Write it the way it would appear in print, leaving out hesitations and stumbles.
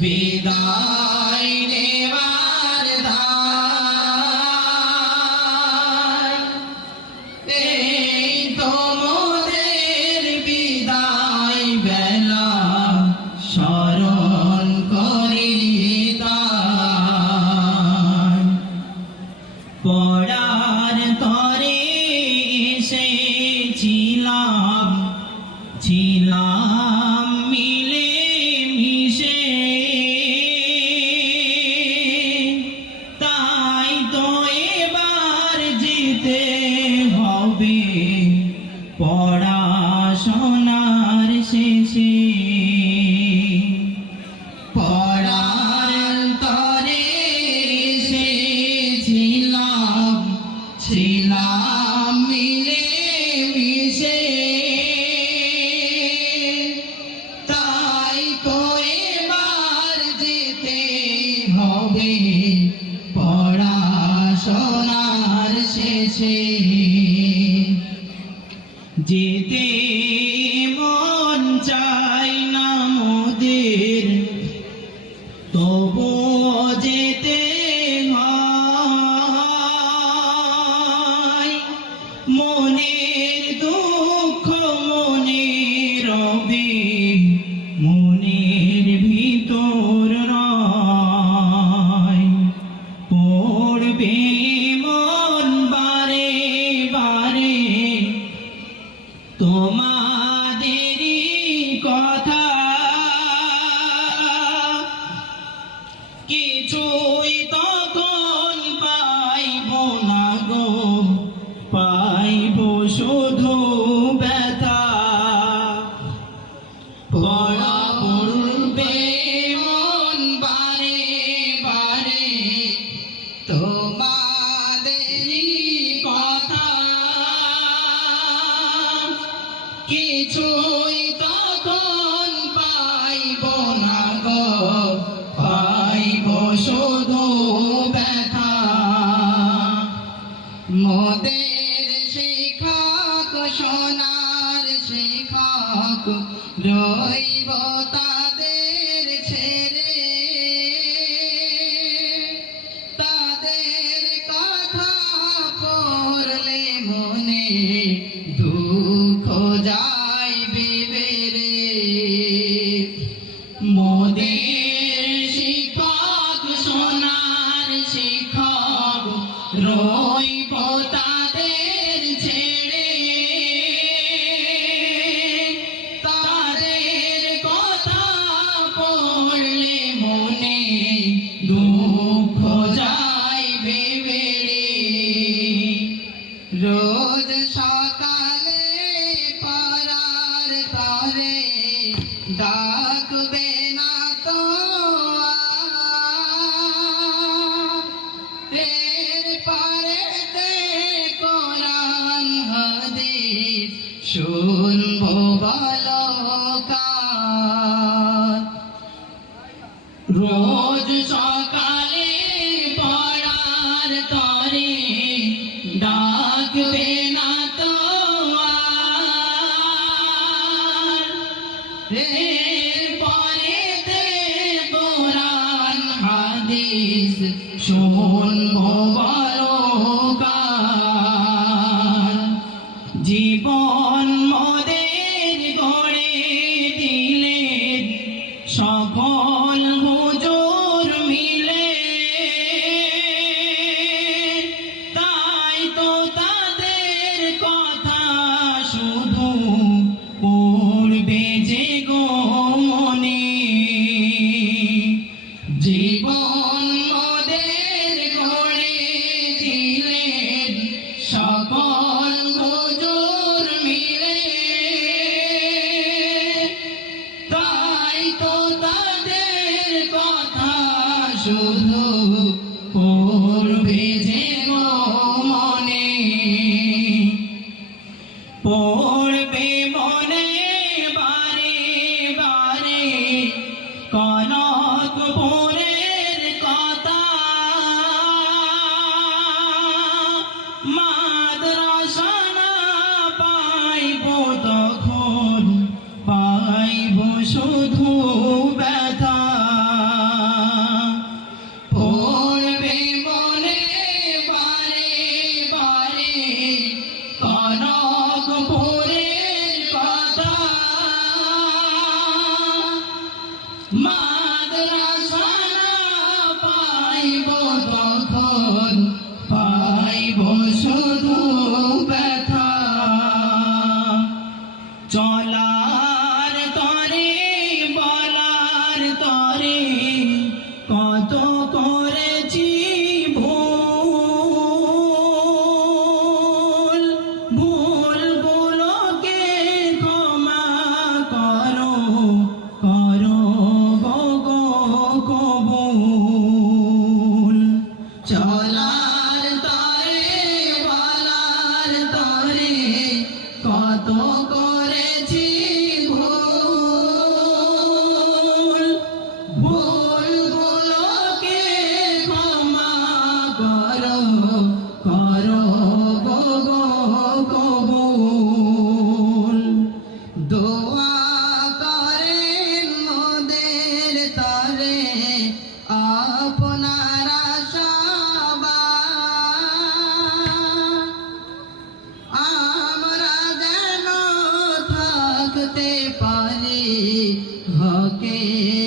বিদায় নেওয়ার ধার এই তোমাদের বিদায় বেলা স্মরণ করি পড়ার তরে এসেছিলাম মিলে মিশে তাই তো এবার যেতে হবে পড়াশোনার শেষে পড়ার তরে ছিলাম মিলে মিশে তাই তো এবার যেতে হবে পড়াশোনার শেষে যেতে মন চাই না মোদের তবু যেতে মনের দুঃখ মনে রবে মনের ভিতর রয় পড়বে মন বারে বারে তোমাদেরই কথা কিছুই তখন পাইব না গো পাইব শুধু ব্যথা পড়া পড়বে মন বারে বারে তোমাদেরই কথা কিছুই তখন পাইব না গো পাইব শুধু ব্যথা মোদের শিক্ষক সোনার শিক্ষক রইব তাদের ছেড়ে তাদের কথা পড়লে মনে দুঃখ যাইবে বেড়ে মোদের শিক্ষক সোনার শিক্ষক রইব তাদের ছেড়ে তাদের কথা পড়লে মনে দুঃখ যাইবে বেড়ে রোজ সকালে পারার তরে ডাকবে না তো কোরআন হাদিস শুনবো ভালো রোজ সকালে পড়ার তরে ডাকবে না তো পরে কোরআন হাদিস শুনবো ভালো জীবন মোদের গড়ে দিলেন সকল হুজুর মিলে তাই তো তাদের কথা শুধু পড়বে যে গো মনে জীবন মোদের গড়ে দিলেন সকল হুজুর মিলে তাই তো তাদের কথা শুধু পড়বে যে গো মনে পড়বে মনে বারে বারে কনকপুরের কথা মাদ্রাসা না পাইব তখন পাইব শুধু মাদ্রাসা না পাইব তখন পাইব শুধু ব্যথা। চলার তরে বলার তরে কত করেছি ভুল, ভুলগুলোকে ক্ষমা করো, করো গো কবুল। চলার তরে বলার তরে কত করেছি ভুল, ভুলগুলোকে ক্ষমা করো, করো গো কবুল। দোয়া করেন মোদের তরে আপনারা সবাই, আমরা যেন থাকতে পারি হকের